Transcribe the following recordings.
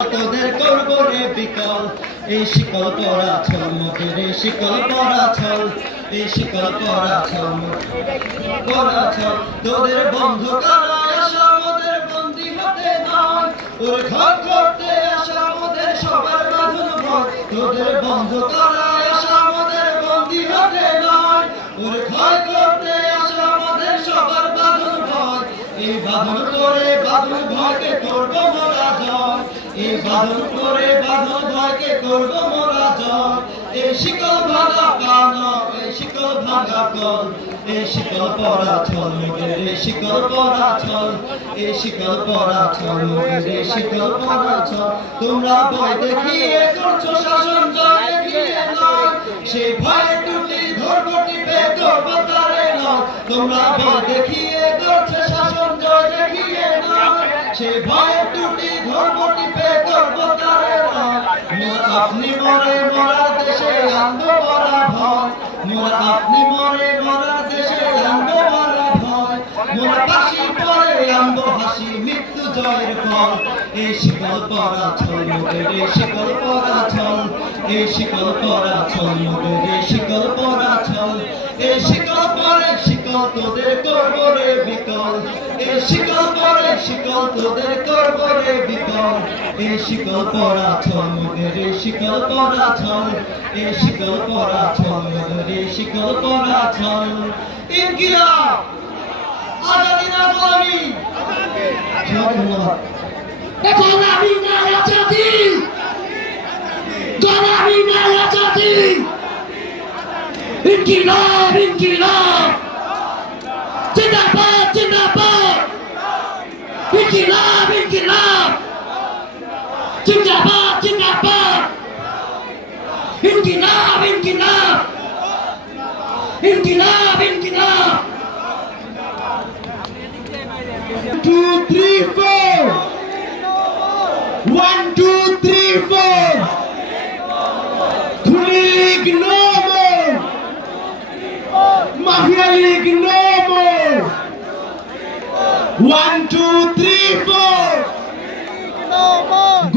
তোদের করব রে বিকল, এই শিকল পরা ছল মুখের শিকল পরা ছল, এই শিকল পরা ছল পরা ছল তোদের বন্ধু কারা আসা মোদের বন্দি হতে নয়, ওর ঘর করতে আসা আমাদের সবার বাঁধন তোদের বন্ধু কারা বাঁধন করে বাঁধন ভয়কে করব মোরা জয় এই বাঁধন করে বাঁধন ভয়কে করব মোরা জয় এই শিকল ভাঙা কান এই শিকল ভাঙা কল এই শিকল পরা ছল এই শিকল পরা ছল। এই শিকল পরা ছল এই শিকল পরা ছল। তোমরা ভয় দেখিয়ে করছ শাসন জয় দেখিয়ে নয়। সেই ভয়ে টুটি ধরবো টিপে করব নয়। তোমরা ভয় দেখিয়ে করছ সেই ভয়ে টুটি ধরবো টিপে করব তারে মোরা আপনি মরে মরা দেশে আনন্দ মরা ভয়। মোরা আপনি মরে মরা দেশে আনন্দ মরা ভয়। মোরা বাসি পরে আনন্দ হাসি মৃত্যু জয়ের ফল। এই শিকল পরা ছল মুখের এই শিকল পরা ছল। এই শিকল পরা ছল মুখের এই শিকল পরা ছল। এই শিকল পরে শিকল তোদের করব রে বিকল, এই শিকল পরে শিকল তোদের করব রে বিকল, এই শিকল পরা ছল মুখের এই শিকল পরা ছল এই শিকল পরা ছল মুখের এই শিকল পরা ছল ইনকিলাব! আজাদি না গোলামি গোলামি না আজাদি! গোলামি না আজাদি! ইনকিলাব ইনকিলাব! ইনকিলাব ইনকিলাব জিন্দাবাদ জিন্দাবাদ ইনকিলাব ইনকিলাব ইনকিলাব ইনকিলাব two, three, four. One, two, three, four. Khuni League no more. Mafia League no more. One, two, three.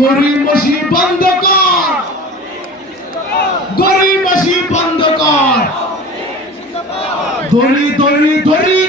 গরিবসি বন্ধ কর। গরিবসি বন্ধ কর। দড়ি দড়ি দড়ি